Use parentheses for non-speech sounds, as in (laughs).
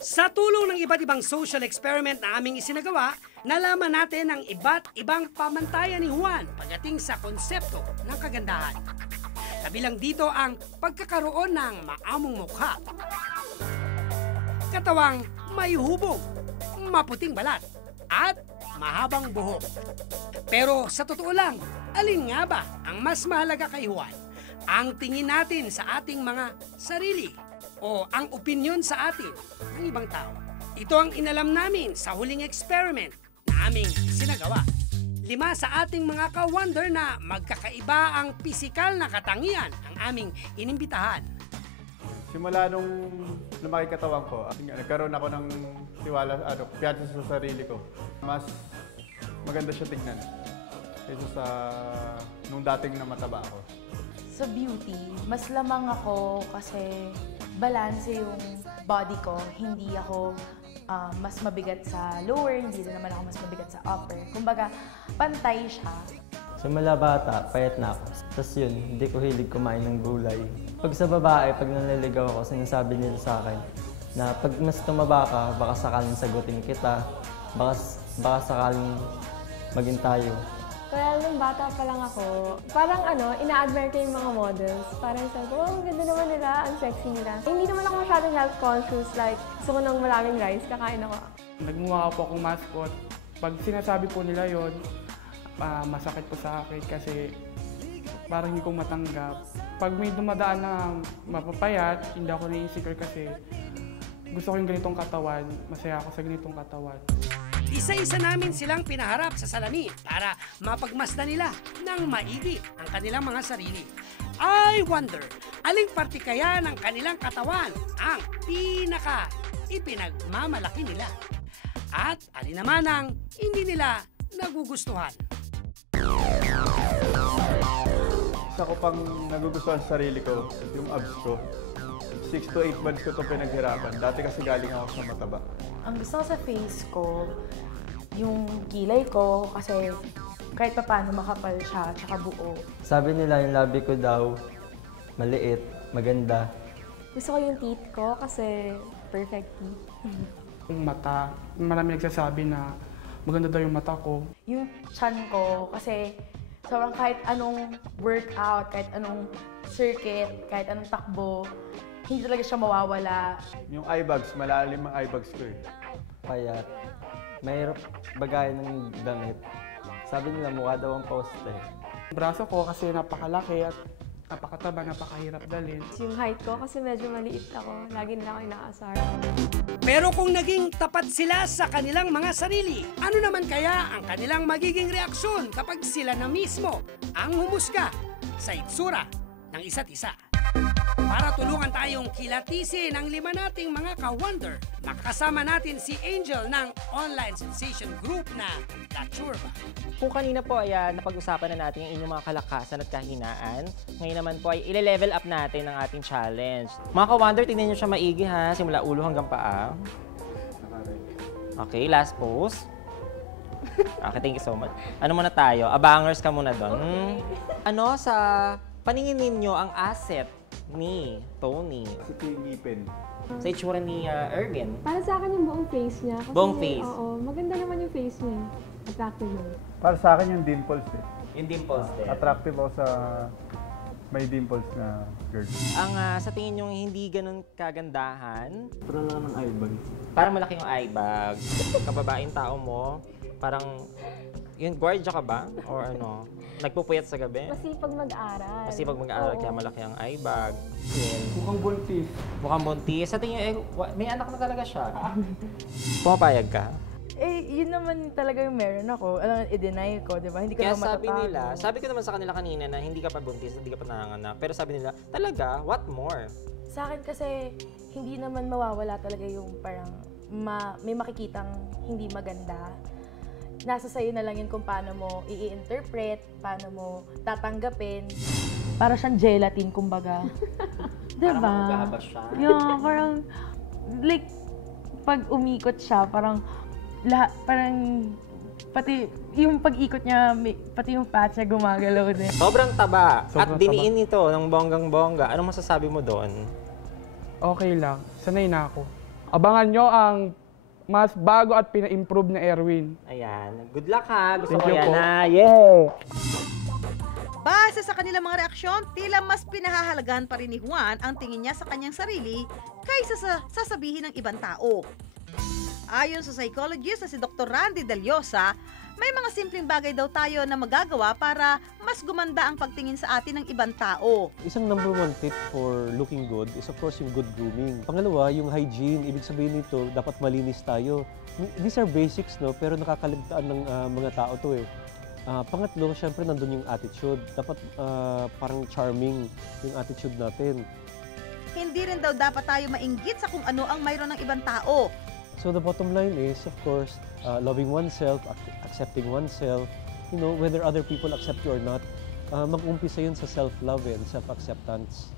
Sa tulong ng iba't ibang social experiment na aming isinagawa, nalaman natin ang iba't ibang pamantayan ni Juan pagdating sa konsepto ng kagandahan. Kabilang dito ang pagkakaroon ng maamong mukha, katawang may hubog, maputing balat, at mahabang buhok. Pero sa totoo lang, alin nga ba ang mas mahalaga kay Juan? Ang tingin natin sa ating mga sarili o ang opinion sa atin ng ibang tao. Ito ang inalam namin sa huling experiment na aming sinagawa. Lima sa ating mga ka-wonder na magkakaiba ang pisikal na katangian ang aming inimbitahan. Simula nung lumaki katawan ko, nagkaroon ako ng tiwala, ano, piyansa sa sarili ko. Mas maganda siya tignan kaysa sa nung dating na mataba ako. Sa beauty, mas lamang ako kasi balanse yung body ko. Hindi ako ah, mas mabigat sa lower, hindi rin naman ako mas mabigat sa upper. Kumbaga, pantay siya. Simula bata, payat na ako. Tapos yun, hindi ko hilig kumain ng gulay. Pag sa babae, pag nanliligaw ako, sinasabi nila sa akin na pag mas tumaba ka, baka sakaling sagutin kita, baka, baka sakaling maging tayo. Kaya nung bata pa lang ako, parang ano, ina-admire ko yung mga models. Parang sabi ko, oh, ganda naman nila, ang sexy nila. Hindi naman ako masyadong health conscious, like, gusto ko ng maraming rice, kakain ako. Nagmumukha po akong mascot. Pag sinasabi po nila yon, ah, masakit po sa akin kasi parang hindi ko matanggap. Pag may dumadaan na mapapayat, hindi ako na-insecure kasi gusto ko yung ganitong katawan, masaya ako sa ganitong katawan. Isa-isa namin silang pinaharap sa salamin para mapagmasdan nila ng maigi ang kanilang mga sarili. I wonder, aling parte kaya ng kanilang katawan ang pinaka ipinagmamalaki nila? At alin naman ang hindi nila nagugustuhan? Isa ko pang nagugustuhan sa sarili ko, yung abs ko. 6 to 8 months ko itong pinaghirapan. Dati kasi galing ako sa mataba. Ang gusto ko sa face ko, yung kilay ko, kasi kahit pa paano makapal siya, tsaka buo. Sabi nila yung labi ko daw, maliit, maganda. Gusto ko yung teeth ko kasi perfect teeth. (laughs) Yung mata, marami nagsasabi na maganda daw yung mata ko. Yung chan ko, kasi sobrang kahit anong workout, kahit anong circuit, kahit anong takbo, hindi talaga siya mawawala. Yung eye bags, malalim ang eye bags ko eh. Payat. Mahirap bagayan ng damit. Sabi nila mukha daw ang poste. Braso ko kasi napakalaki at napakataba, napakahirap dalhin. Yung height ko kasi medyo maliit ako. Lagi nila ako inaasar. Pero kung naging tapat sila sa kanilang mga sarili, ano naman kaya ang kanilang magiging reaksyon kapag sila na mismo ang humusga sa itsura ng isa't isa? Para tulungan tayong kilatisin ang lima nating mga ka-wonder, makakasama natin si Angel ng online sensation group na La Churba. Kung kanina po ay napag-usapan na natin yung inyong mga kalakasan at kahinaan, ngayon naman po ay ile-level up natin ang ating challenge. Mga ka-wonder, tingnan nyo siya maigi ha, simula ulo hanggang paa. Okay, last pose. Okay, thank you so much. Ano muna tayo? Abangers ka muna doon. Hmm. Ano sa paningin ninyo ang asset ni Tony yung ngipin. sa itsura ni ah, Erwin? Para sa akin yung buong face niya. Kasi, Buong face? Oo, maganda naman yung face niya. Attractive naman. Para sa akin yung dimples eh. Yung dimples din. Attractive ako sa may dimples na girl. Ang ah, sa tingin nyo hindi ganun kagandahan, Parang lang ng eye bag. parang malaki yung eye bag. Kababaeng tao mo, parang, yun, guardia ka ba? Or ano, nagpupuyat sa gabi? Masipag mag-aral. Kasi pag mag-aaral Oo. kaya malaki ang eye bag. Mukhang buntis. Mukhang buntis. Sa tingin eh, wa- may anak na talaga siya. Pumapayag ka? Eh, yun naman talaga yung meron ako. Alam, i-deny ko, di ba? Hindi ko Kaya naman sabi matatago. nila, sabi ko naman sa kanila kanina na hindi ka pa buntis, hindi ka pa nanganganak. Pero sabi nila, talaga, what more? Sa akin kasi, hindi naman mawawala talaga yung parang ma- may makikitang hindi maganda. Nasa sa'yo na lang yun kung paano mo i-interpret, paano mo tatanggapin. Para siyang gelatin, kumbaga. (laughs) Parang Diba? magkahaba siya. Yeah, parang, like, pag umikot siya, parang, lahat, parang, pati, yung pag-ikot niya, may- pati yung fat niya gumagalaw din. Sobrang taba. At Sobrang diniin ito ng bonggang-bongga. Anong masasabi mo doon? Okay lang, sanay na ako. Abangan nyo ang mas bago at pina-improve na Erwin. Ayan. Good luck ha. Gusto Thank ko you yan po. ha. Yeah! Base sa kanilang mga reaksyon, tila mas pinahahalagahan pa rin ni Juan ang tingin niya sa kanyang sarili kaysa sa sasabihin ng ibang tao. Ayon sa psychologist na si Dr. Randy Deliosa, may mga simpleng bagay daw tayo na magagawa para mas gumanda ang pagtingin sa atin ng ibang tao. Isang number one tip for looking good is of course yung good grooming. Pangalawa, yung hygiene. Ibig sabihin nito, dapat malinis tayo. These are basics, no? Pero nakakaligtaan ng ah, mga tao to eh. Ah, pangatlo, syempre nandun yung attitude. Dapat ah, parang charming yung attitude natin. Hindi rin daw dapat tayo mainggit sa kung ano ang mayroon ng ibang tao. So the bottom line is, of course, uh, loving oneself, ac- accepting oneself, you know, whether other people accept you or not, uh, mag-umpisa yun sa self-love and self-acceptance.